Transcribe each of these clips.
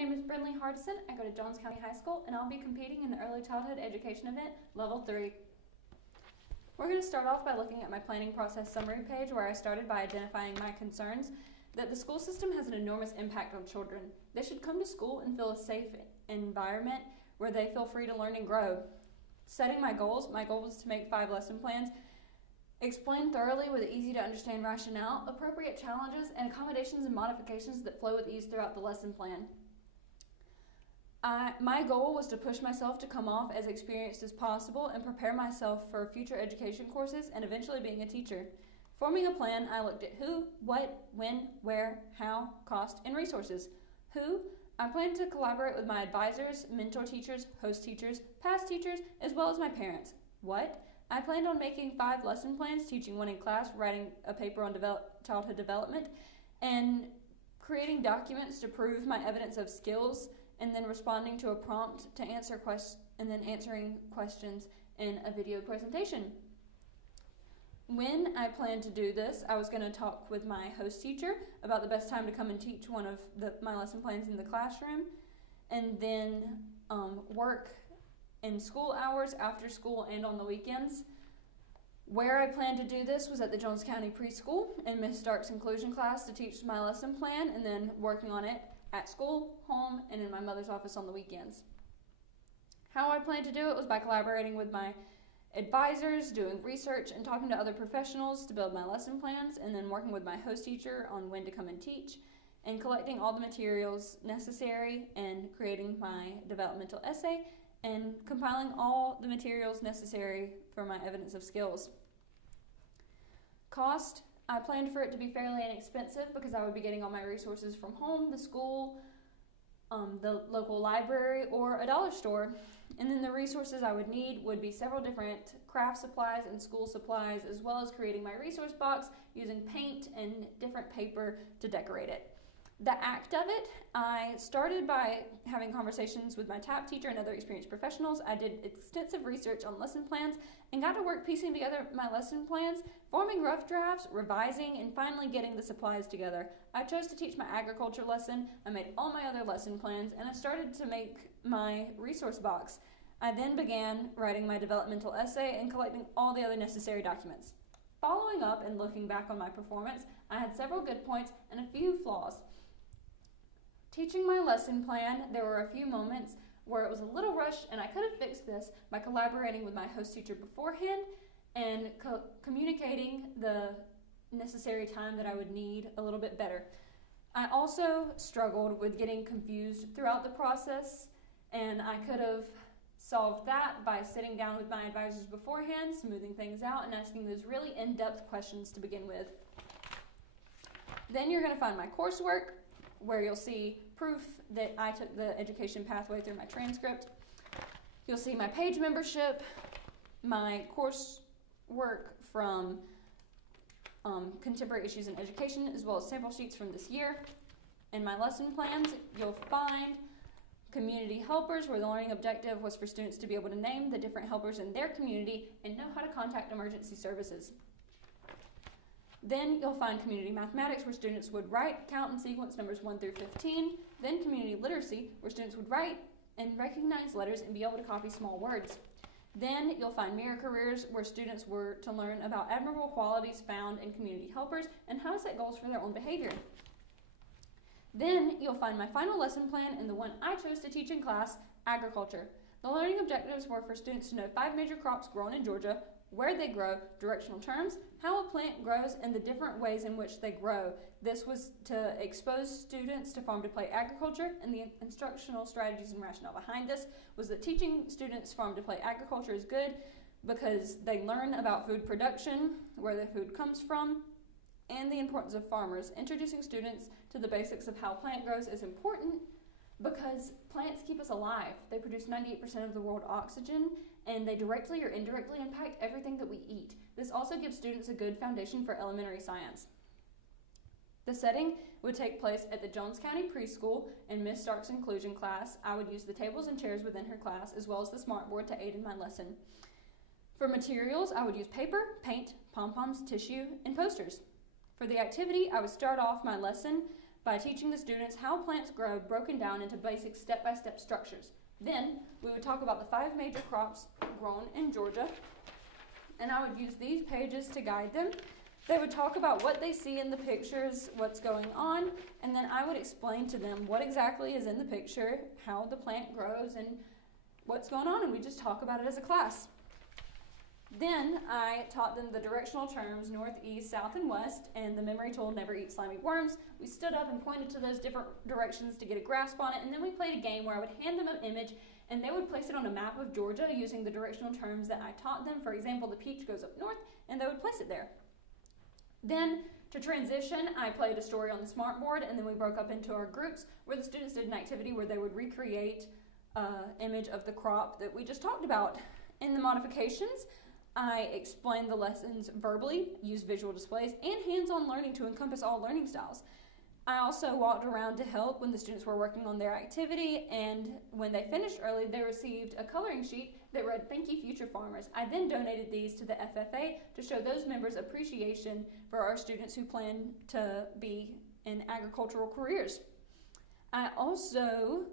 name is Brinley Hardison. I go to Jones County High School, and I'll be competing in the Early Childhood Education event, Level 3. We're going to start off by looking at my planning process summary page, where I started by identifying my concerns that the school system has an enormous impact on children. They should come to school and feel a safe environment where they feel free to learn and grow. Setting my goal was to make 5 lesson plans, explain thoroughly with easy to understand rationale, appropriate challenges, and accommodations and modifications that flow with ease throughout the lesson plan. My goal was to push myself to come off as experienced as possible and prepare myself for future education courses and eventually being a teacher. Forming a plan, I looked at who, what, when, where, how, cost, and resources. Who? I planned to collaborate with my advisors, mentor teachers, host teachers, past teachers, as well as my parents. What? I planned on making 5 lesson plans, teaching 1 in class, writing a paper on childhood development, and creating documents to prove my evidence of skills, and then responding to a prompt to answer questions, and then answering questions in a video presentation. When I planned to do this, I was going to talk with my host teacher about the best time to come and teach one of my lesson plans in the classroom, and then work in school hours, after school, and on the weekends. Where I planned to do this was at the Jones County Preschool in Miss Stark's inclusion class to teach my lesson plan, and then working on it at school, home, and in my mother's office on the weekends. How I planned to do it was by collaborating with my advisors, doing research, and talking to other professionals to build my lesson plans, and then working with my host teacher on when to come and teach, and collecting all the materials necessary, and creating my developmental essay, and compiling all the materials necessary for my evidence of skills. Cost, I planned for it to be fairly inexpensive because I would be getting all my resources from home, the school, the local library, or a dollar store. And then the resources I would need would be several different craft supplies and school supplies, as well as creating my resource box using paint and different paper to decorate it. The act of it, I started by having conversations with my TAP teacher and other experienced professionals. I did extensive research on lesson plans and got to work piecing together my lesson plans, forming rough drafts, revising, and finally getting the supplies together. I chose to teach my agriculture lesson. I made all my other lesson plans, and I started to make my resource box. I then began writing my developmental essay and collecting all the other necessary documents. Following up and looking back on my performance, I had several good points and a few flaws. Teaching my lesson plan, there were a few moments where it was a little rushed, and I could have fixed this by collaborating with my host teacher beforehand and communicating the necessary time that I would need a little bit better. I also struggled with getting confused throughout the process, and I could have solved that by sitting down with my advisors beforehand, smoothing things out, and asking those really in-depth questions to begin with. Then you're going to find my coursework, where you'll see proof that I took the education pathway through my transcript. You'll see my page membership, my coursework from Contemporary Issues in Education, as well as sample sheets from this year. In my lesson plans, you'll find community helpers, where the learning objective was for students to be able to name the different helpers in their community and know how to contact emergency services. Then you'll find community mathematics, where students would write, count, and sequence numbers 1 through 15. Then community literacy, where students would write and recognize letters and be able to copy small words. Then you'll find mirror careers, where students were to learn about admirable qualities found in community helpers and how to set goals for their own behavior. Then you'll find my final lesson plan and the one I chose to teach in class, agriculture. The learning objectives were for students to know 5 major crops grown in Georgia, where they grow, directional terms, how a plant grows, and the different ways in which they grow. This was to expose students to farm-to-play agriculture, and the instructional strategies and rationale behind this was that teaching students farm-to-play agriculture is good because they learn about food production, where their food comes from, and the importance of farmers. Introducing students to the basics of how plant grows is important because plants keep us alive. They produce 98% of the world oxygen, and they directly or indirectly impact everything that we eat. This also gives students a good foundation for elementary science. The setting would take place at the Jones County Preschool in Miss Stark's inclusion class. I would use the tables and chairs within her class, as well as the smartboard to aid in my lesson. For materials, I would use paper, paint, pom-poms, tissue, and posters. For the activity, I would start off my lesson by teaching the students how plants grow broken down into basic step-by-step structures. Then we would talk about the 5 major crops grown in Georgia, and I would use these pages to guide them. They would talk about what they see in the pictures, what's going on, and then I would explain to them what exactly is in the picture, how the plant grows, and what's going on, and we just talk about it as a class. Then I taught them the directional terms north, east, south, and west, and the memory tool never eat slimy worms. We stood up and pointed to those different directions to get a grasp on it, and then we played a game where I would hand them an image and they would place it on a map of Georgia using the directional terms that I taught them. For example, the peach goes up north, and they would place it there. Then, to transition, I played a story on the smartboard, and then we broke up into our groups where the students did an activity where they would recreate an image of the crop that we just talked about. In the modifications, I explained the lessons verbally, used visual displays, and hands-on learning to encompass all learning styles. I also walked around to help when the students were working on their activity, and when they finished early, they received a coloring sheet that read, "Thank you, future farmers." I then donated these to the FFA to show those members appreciation for our students who plan to be in agricultural careers. I also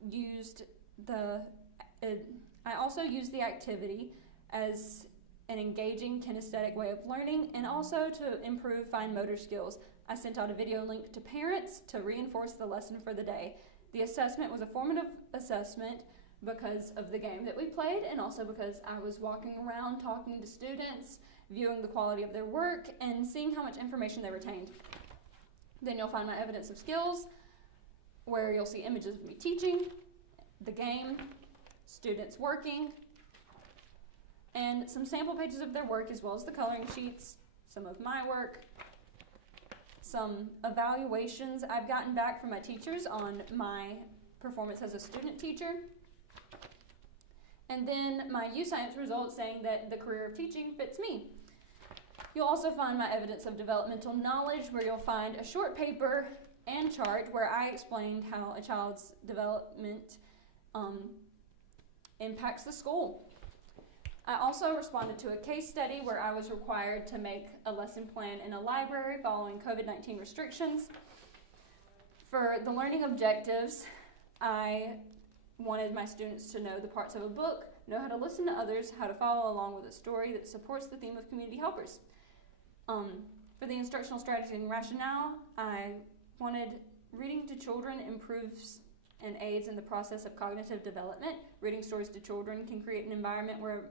used the activity as an engaging kinesthetic way of learning, and also to improve fine motor skills. I sent out a video link to parents to reinforce the lesson for the day. The assessment was a formative assessment because of the game that we played, and also because I was walking around talking to students, viewing the quality of their work, and seeing how much information they retained. Then you'll find my evidence of skills, where you'll see images of me teaching, the game, students working, and some sample pages of their work, as well as the coloring sheets, some of my work, some evaluations I've gotten back from my teachers on my performance as a student teacher, and then my U-Science results saying that the career of teaching fits me. You'll also find my evidence of developmental knowledge, where you'll find a short paper and chart where I explained how a child's development impacts the school. I also responded to a case study where I was required to make a lesson plan in a library following COVID-19 restrictions. For the learning objectives, I wanted my students to know the parts of a book, know how to listen to others, how to follow along with a story that supports the theme of community helpers. For the instructional strategy and rationale, I wanted reading to children improves and aids in the process of cognitive development. Reading stories to children can create an environment where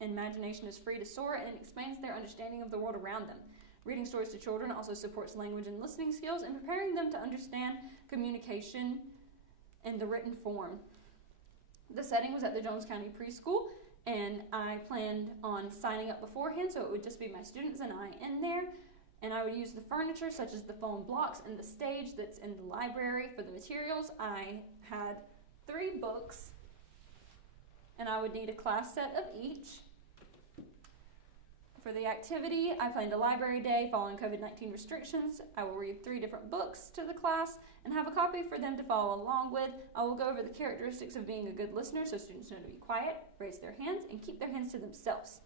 imagination is free to soar and expands their understanding of the world around them. Reading stories to children also supports language and listening skills and preparing them to understand communication in the written form. The setting was at the Jones County Preschool, and I planned on signing up beforehand, so it would just be my students and I in there. And I would use the furniture, such as the foam blocks and the stage that's in the library. For the materials, I had 3 books, and I would need a class set of each. For the activity, I planned a library day following COVID-19 restrictions. I will read 3 different books to the class and have a copy for them to follow along with. I will go over the characteristics of being a good listener, so students know to be quiet, raise their hands, and keep their hands to themselves.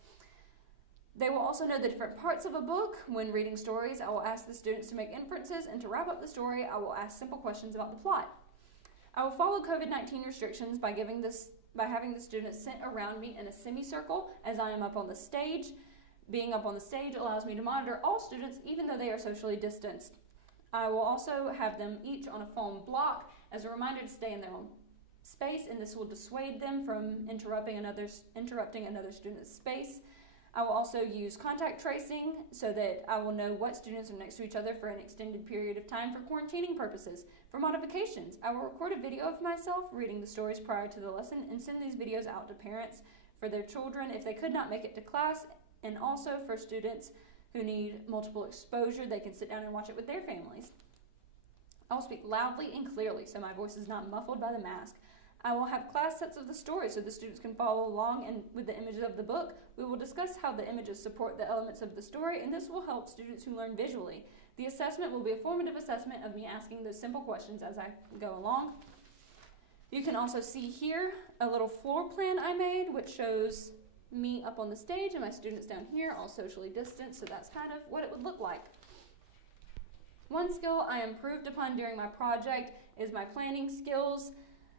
They will also know the different parts of a book. When reading stories, I will ask the students to make inferences, and to wrap up the story, I will ask simple questions about the plot. I will follow COVID-19 restrictions by having the students sit around me in a semicircle as I am up on the stage. Being up on the stage allows me to monitor all students, even though they are socially distanced. I will also have them each on a foam block as a reminder to stay in their own space, and this will dissuade them from interrupting another student's space. I will also use contact tracing so that I will know what students are next to each other for an extended period of time for quarantining purposes. For modifications, I will record a video of myself reading the stories prior to the lesson and send these videos out to parents for their children if they could not make it to class, and also for students who need multiple exposure, they can sit down and watch it with their families. I will speak loudly and clearly so my voice is not muffled by the mask. I will have class sets of the story so the students can follow along, and with the images of the book, we will discuss how the images support the elements of the story, and this will help students who learn visually. The assessment will be a formative assessment of me asking those simple questions as I go along. You can also see here a little floor plan I made, which shows me up on the stage and my students down here, all socially distanced, so that's kind of what it would look like. One skill I improved upon during my project is my planning skills,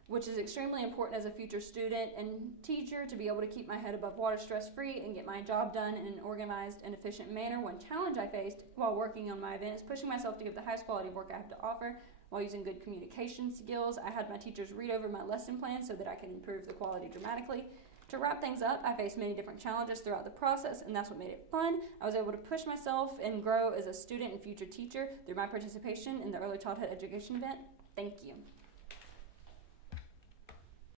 which is extremely important as a future student and teacher to be able to keep my head above water stress-free and get my job done in an organized and efficient manner. One challenge I faced while working on my event is pushing myself to give the highest quality of work I have to offer while using good communication skills. I had my teachers read over my lesson plan so that I can improve the quality dramatically. To wrap things up, I faced many different challenges throughout the process, and that's what made it fun. I was able to push myself and grow as a student and future teacher through my participation in the early childhood education event. Thank you.